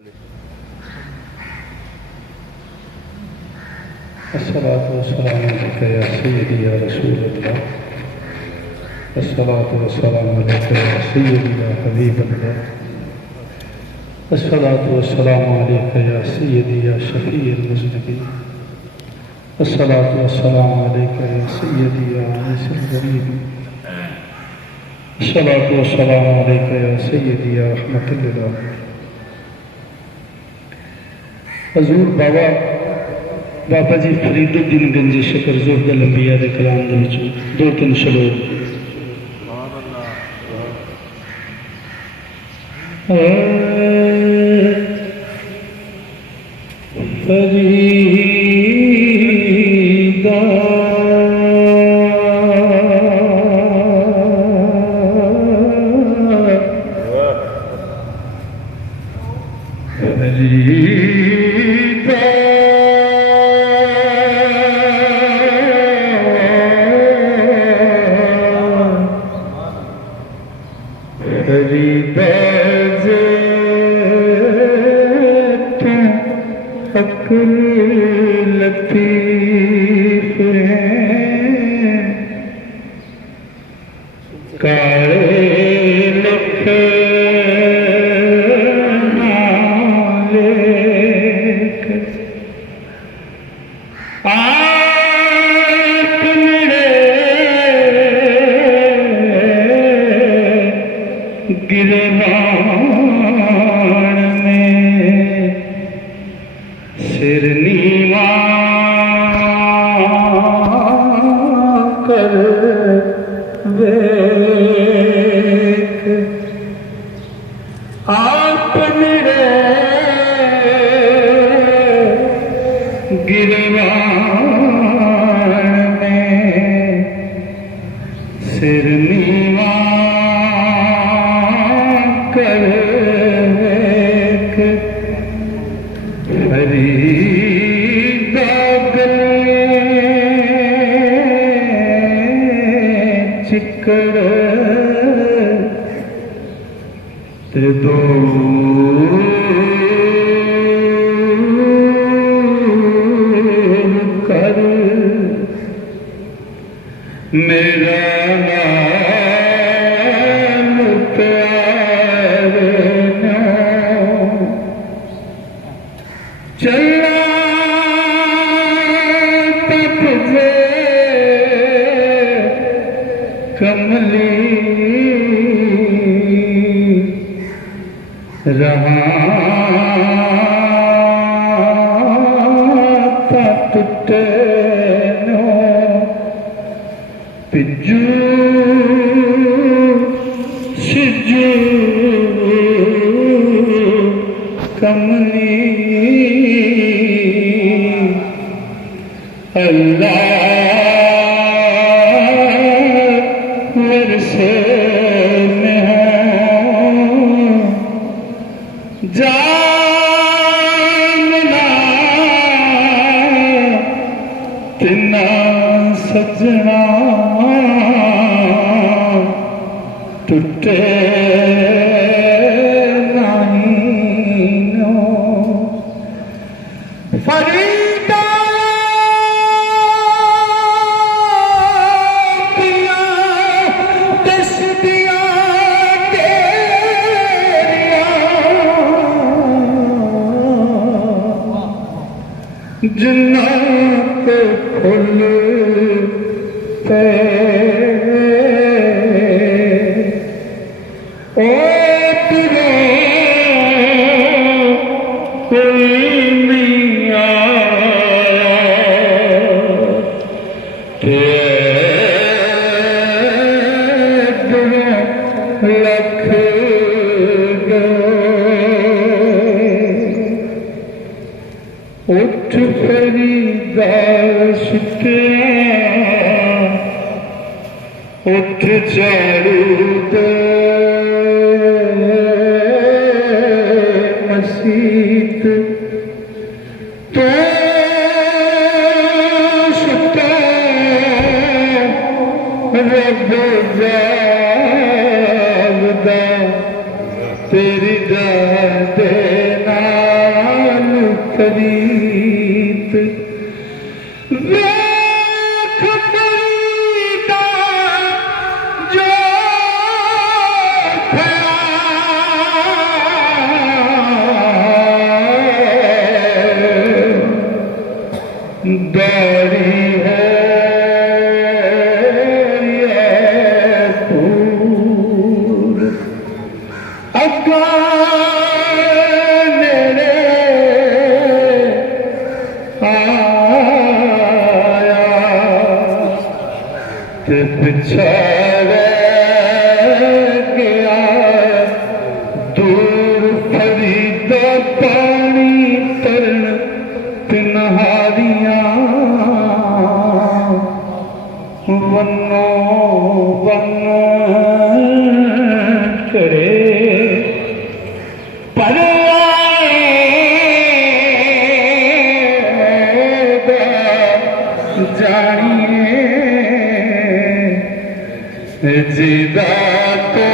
अस्सलातु वस्सलामु अलैका या सय्यदी या रसूल अल्लाह। अस्सलातु वस्सलामु अलैका या सय्यदी या हबीब अल्लाह। अस्सलातु वस्सलामु अलैका या सय्यदी या शफीअल मुज़निबीन। अस्सलातु वस्सलामु अलैका या सय्यदी या अनीसुल गरीबीन। अस्सलातु वस्सलामु अलैका या सय्यदी या रहमतुल लिल आलमीन। हज़ूर बाबा जी फरीदुद्दीन गंजी शकर ज़ुहदल अंबिया दे कलाम दे विचों दो तीन शलोक। फरीदा लतीफ है काले लख नालेक आप मेरे गिरवान में सिर नीवा कर देख आप मेरे गिरवान में सिर नीवा कर देख। फरीदा गले चिकड़ ते दो कर मेरा नाम प्यारे नाम चला तप जे कमली रहा टुटे नो पिजू सिजू कमली अल्लाह वर्षे में जानना तिना सजना टुटे नहीं नो। फरीदा जन्नत फुल पे ओ तेरा कोई नहीं आया तेरे लख उठ फरीदा सुतिया उठ झाड़ू दे मसीत तो सुता रब जागदा तेरी दाद देना फरीद वेख फरीदा जो दारी है ये पूर अगा मेरे आया ते पिछा रह गया दूर फरीदा पानी तरन तिनहारियां वनो वन करे पर जानिए जिदा तो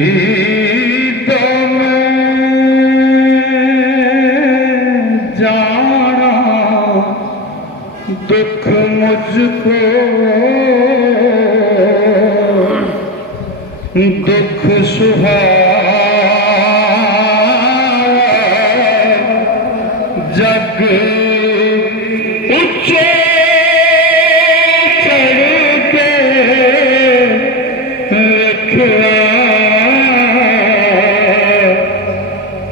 फरीदा में जाना दुख मुझको दुख सुहाया जग ऊंचे चढ़ के रखा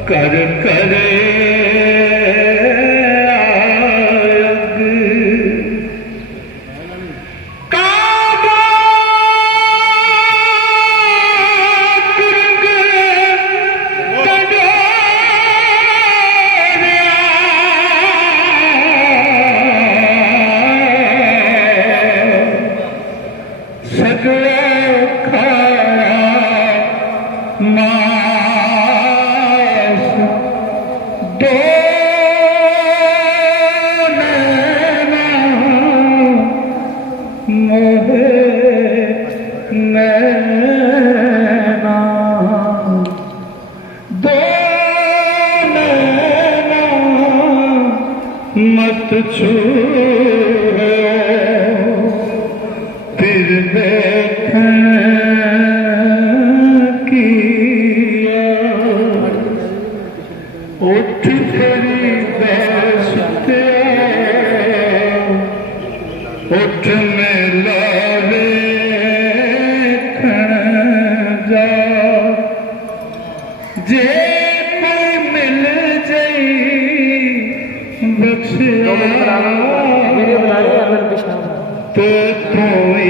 कर करे आयग काबा तुर्ग सगले खाया मास दो नैना मोहे नैना दो नैना मत छूओ फिर देखने किया उठ फरीदा सुत्या उठ मेला वेखण जा जे कोई मिल जाई बख्शिया तो कोई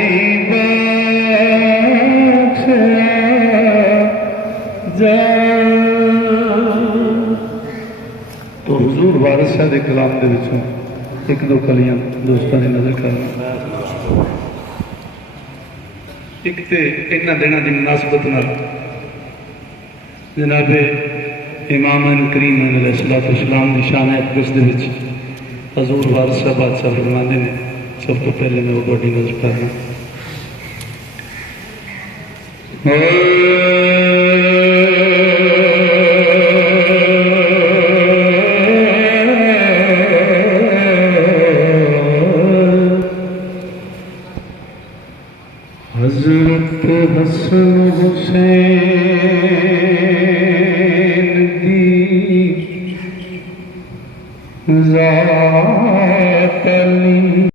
जा तो हुजूर वारिस साहब के कलाम दे विचों एक दो कलियां दोस्तों की नजर करना एक तो इन्होंने दिनों की मुनासबत नाल जनाबे इमाम करीम अलैहिस्सलाम की शान अक़दस दे विच हुजूर वारिस साहब बादशाह फरमाते हैं सब तो पहले मैं वो बड़ी नजर करना हज़रत हसन हुसैन दी ज़ात अली